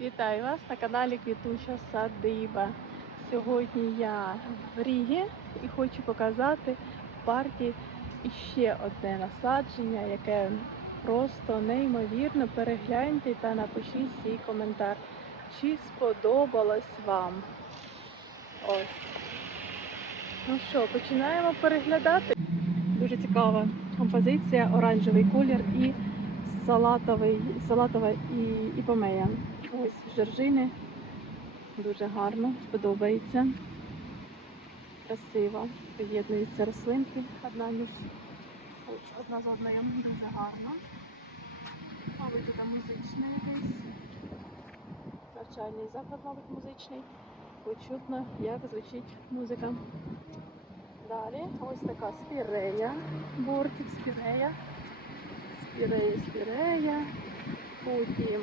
Вітаю вас на каналі Квітуча Садиба. Сьогодні я в Рігі і хочу показати в парку іще одне насадження, яке просто неймовірно. Перегляньте та напишіть свій коментар. Чи сподобалось вам? Ось. Ну що, починаємо переглядати. Дуже цікава композиція, оранжевий колір і салатовий, салатова і, і помея. Ось жоржини. Дуже гарно, сподобається. Красиво. Поєднуються рослинки одна між одна з одною. Дуже гарно. Мабуть, тут музичне якийсь. Навчальний заклад, мабуть, музичний. Почутно, як звучить музика. Далі ось така спірея, бортик спірея. Спірея, спірея. Потім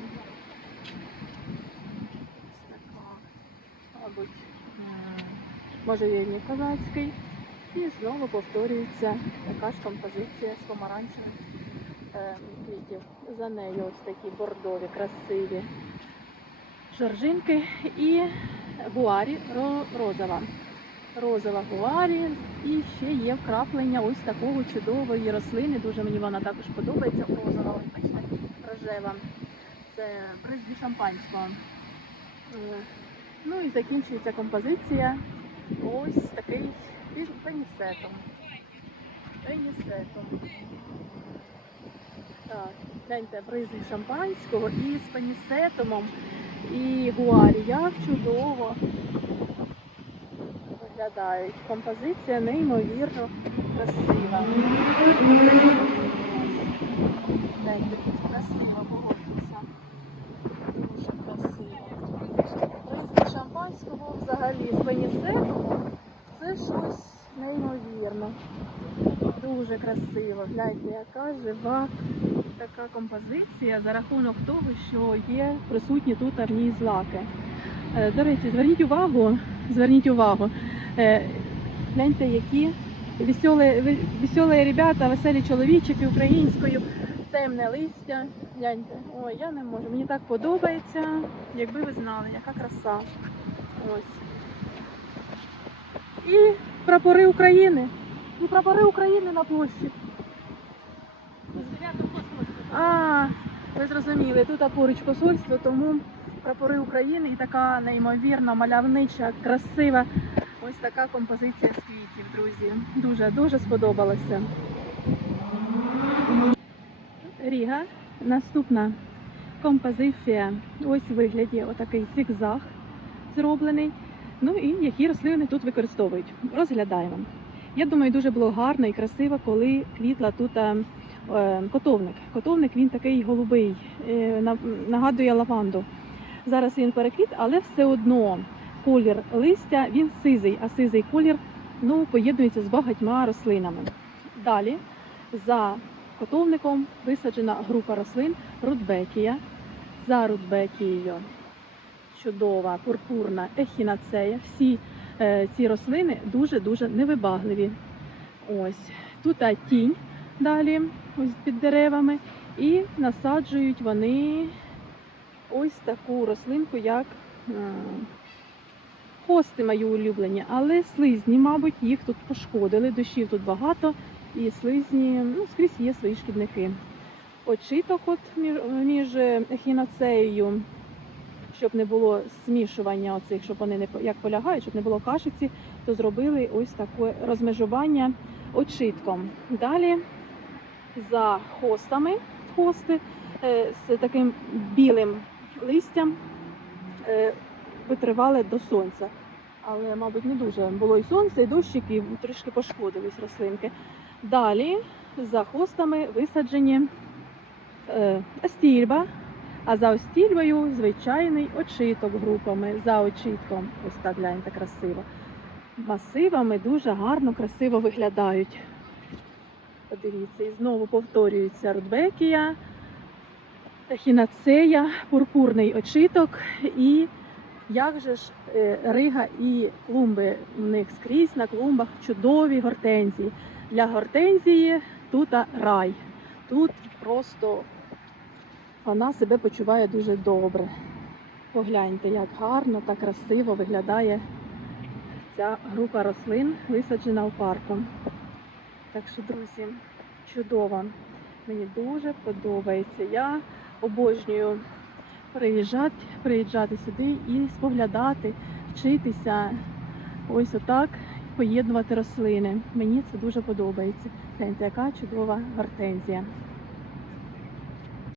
ось така, мабуть, м, можжевільник козацький. І знову повторюється така ж композиція з помаранчевих е, квітів. За нею ось такі бордові, красиві жоржинки і гуарі розова. Розова гуарі і ще є вкраплення ось такого чудової рослини. Дуже мені вона також подобається. Розова, бачите, рожева. Це бризбі шампанського. Ну і закінчується композиція ось такий пенісетом. Пенісетом. Так, гляньте, бризбі шампанського і з пенісетомом і гуарі. Як чудово виглядають. Композиція неймовірно красива. Гляньте, красиво погоджується. Дуже красиво. Приз шампанського взагалі з пенісетом це щось неймовірне. Дуже красиво. Гляньте, яка жива така композиція за рахунок того, що є присутні тут ній злаки. Е, До речі, зверніть увагу, зверніть увагу. е, Гляньте, які веселі, веселі ребята, веселі чоловічики українською, темне листя. Гляньте, ой, я не можу. Мені так подобається, якби ви знали, яка краса. Ось. І прапори України. І прапори України на площі. А, ви зрозуміли, тут поруч посольство, тому прапори України і така неймовірна, мальовнича, красива. Ось така композиція з квітів, друзі. Дуже дуже сподобалося. Ріга. Наступна композиція. Ось в вигляді отакий зигзаг зроблений. Ну і які рослини тут використовують. Розглядаємо. Я думаю, дуже було гарно і красиво, коли квітла тут е, е, котовник. Котовник він такий голубий, е, нагадує лаванду. Зараз він переквіт, але все одно колір листя він сизий, а сизий колір ну, поєднується з багатьма рослинами. Далі за котовником висаджена група рослин рудбекія. За рудбекією чудова, пурпурна ехінацея. Всі е, ці рослини дуже-дуже невибагливі. Ось тут тінь далі, ось під деревами, і насаджують вони ось таку рослинку, як е, хости мої улюблені, але слизні, мабуть, їх тут пошкодили. Дощів тут багато, і слизні ну, скрізь є свої шкідники. Очиток от між, між ехінацеєю, щоб не було змішування оцих, щоб вони не як полягають, щоб не було кашиці, то зробили ось таке розмежування очитком. Далі за хостами, хости е, з таким білим листям е, витривали до сонця. Але, мабуть, не дуже. Було і сонце, і дощик, і трішки пошкодились рослинки. Далі за хостами висаджені е, остільба, а за остільбою звичайний очиток групами. За очитком, ось так гляньте красиво. Масивами дуже гарно, красиво виглядають. Подивіться, і знову повторюється рудбекія, ехінацея, пурпурний очиток і як же ж е, рига і клумби в них скрізь на клумбах чудові гортензії. Для гортензії тут рай. Тут просто вона себе почуває дуже добре. Погляньте, як гарно та красиво виглядає ця група рослин, висаджена в парку. Так що, друзі, чудово. Мені дуже подобається. Я обожнюю приїжджати, приїжджати сюди і споглядати, вчитися ось отак поєднувати рослини. Мені це дуже подобається. Гляньте, яка чудова гортензія.